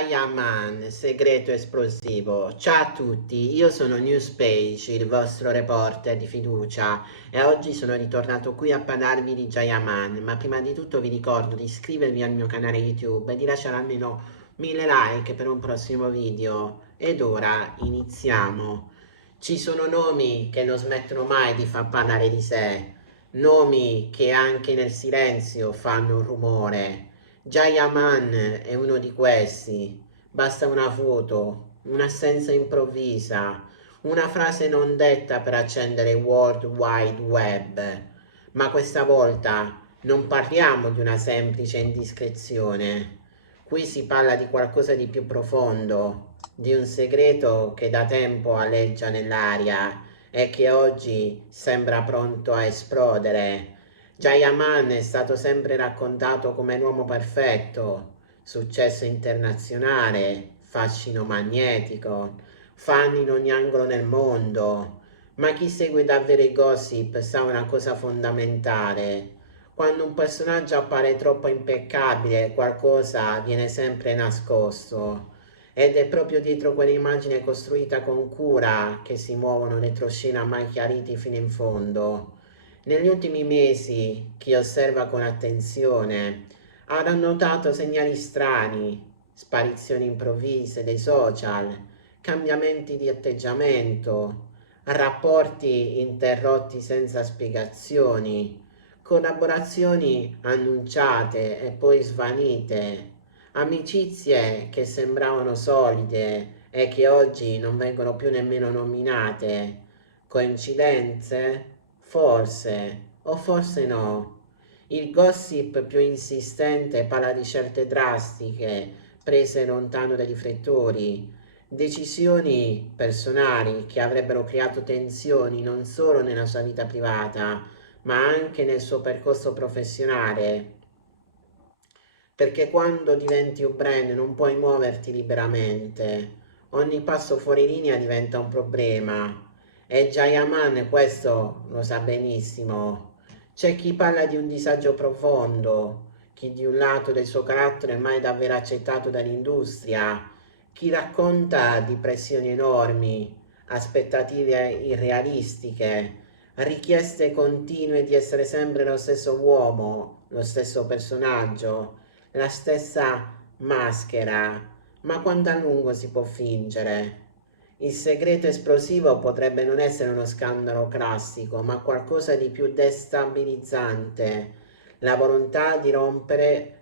Yaman, segreto esplosivo. Ciao a tutti, io sono Newspage, il vostro reporter di fiducia e oggi sono ritornato qui a parlarvi di Jayaman, ma prima di tutto vi ricordo di iscrivervi al mio canale YouTube e di lasciare almeno 1000 like per un prossimo video. Ed ora iniziamo. Ci sono nomi che non smettono mai di far parlare di sé, nomi che anche nel silenzio fanno un rumore. Jayaman è uno di questi. Basta una foto, un'assenza improvvisa, una frase non detta per accendere il World Wide Web. Ma questa volta non parliamo di una semplice indiscrezione. Qui si parla di qualcosa di più profondo, di un segreto che da tempo aleggia nell'aria e che oggi sembra pronto a esplodere. Jayaman è stato sempre raccontato come l'uomo perfetto, successo internazionale, fascino magnetico, fan in ogni angolo del mondo. Ma chi segue davvero i gossip sa una cosa fondamentale. Quando un personaggio appare troppo impeccabile, qualcosa viene sempre nascosto. Ed è proprio dietro quell'immagine costruita con cura che si muovono retroscena mai chiariti fino in fondo. Negli ultimi mesi, chi osserva con attenzione avrà notato segnali strani, sparizioni improvvise dei social, cambiamenti di atteggiamento, rapporti interrotti senza spiegazioni, collaborazioni annunciate e poi svanite, amicizie che sembravano solide e che oggi non vengono più nemmeno nominate. Coincidenze? Forse, o forse no. Il gossip più insistente parla di scelte drastiche, prese lontano dai riflettori, decisioni personali che avrebbero creato tensioni non solo nella sua vita privata, ma anche nel suo percorso professionale. Perché quando diventi un brand non puoi muoverti liberamente, ogni passo fuori linea diventa un problema. E Jayaman questo lo sa benissimo. C'è chi parla di un disagio profondo, chi di un lato del suo carattere mai davvero accettato dall'industria, chi racconta di pressioni enormi, aspettative irrealistiche, richieste continue di essere sempre lo stesso uomo, lo stesso personaggio, la stessa maschera. Ma quanto a lungo si può fingere? Il segreto esplosivo potrebbe non essere uno scandalo classico, ma qualcosa di più destabilizzante. La volontà di rompere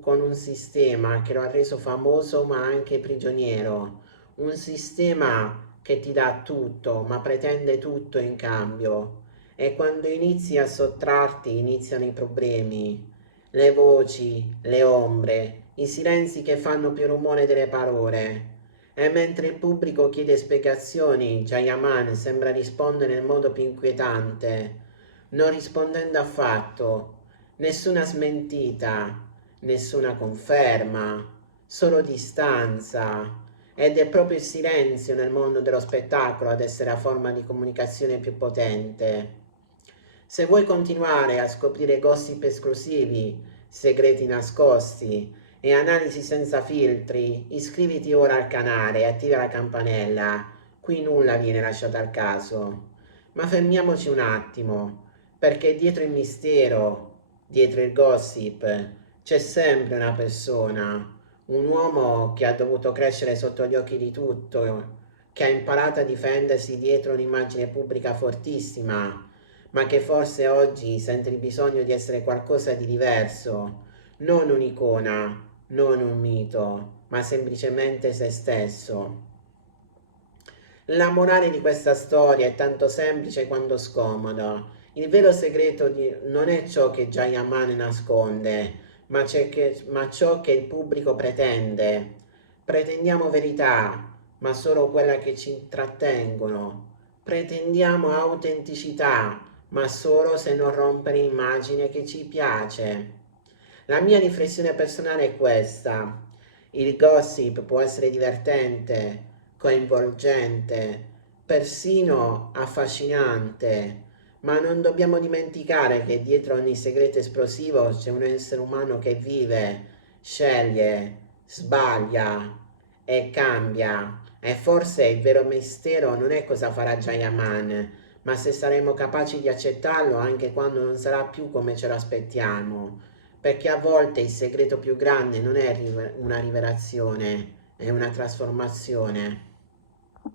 con un sistema che lo ha reso famoso ma anche prigioniero. Un sistema che ti dà tutto, ma pretende tutto in cambio. E quando inizi a sottrarti, iniziano i problemi. Le voci, le ombre, i silenzi che fanno più rumore delle parole. E mentre il pubblico chiede spiegazioni, Jayaman sembra rispondere nel modo più inquietante, non rispondendo affatto, nessuna smentita, nessuna conferma, solo distanza. Ed è proprio il silenzio nel mondo dello spettacolo ad essere la forma di comunicazione più potente. Se vuoi continuare a scoprire gossip esclusivi, segreti nascosti e analisi senza filtri, iscriviti ora al canale e attiva la campanella. Qui nulla viene lasciato al caso. Ma fermiamoci un attimo, perché dietro il mistero, dietro il gossip, c'è sempre una persona, un uomo che ha dovuto crescere sotto gli occhi di tutto, che ha imparato a difendersi dietro un'immagine pubblica fortissima, ma che forse oggi sente il bisogno di essere qualcosa di diverso, non un'icona, non un mito, ma semplicemente se stesso. La morale di questa storia è tanto semplice quanto scomoda. Il vero segreto non è ciò che Jayaman nasconde, ma ciò che il pubblico pretende. Pretendiamo verità, ma solo quella che ci intrattengono. Pretendiamo autenticità, ma solo se non rompe l'immagine che ci piace. La mia riflessione personale è questa. Il gossip può essere divertente, coinvolgente, persino affascinante, ma non dobbiamo dimenticare che dietro ogni segreto esplosivo c'è un essere umano che vive, sceglie, sbaglia e cambia. E forse il vero mistero non è cosa farà Jayaman, ma se saremo capaci di accettarlo anche quando non sarà più come ce lo aspettiamo. Perché a volte il segreto più grande non è una rivelazione, è una trasformazione.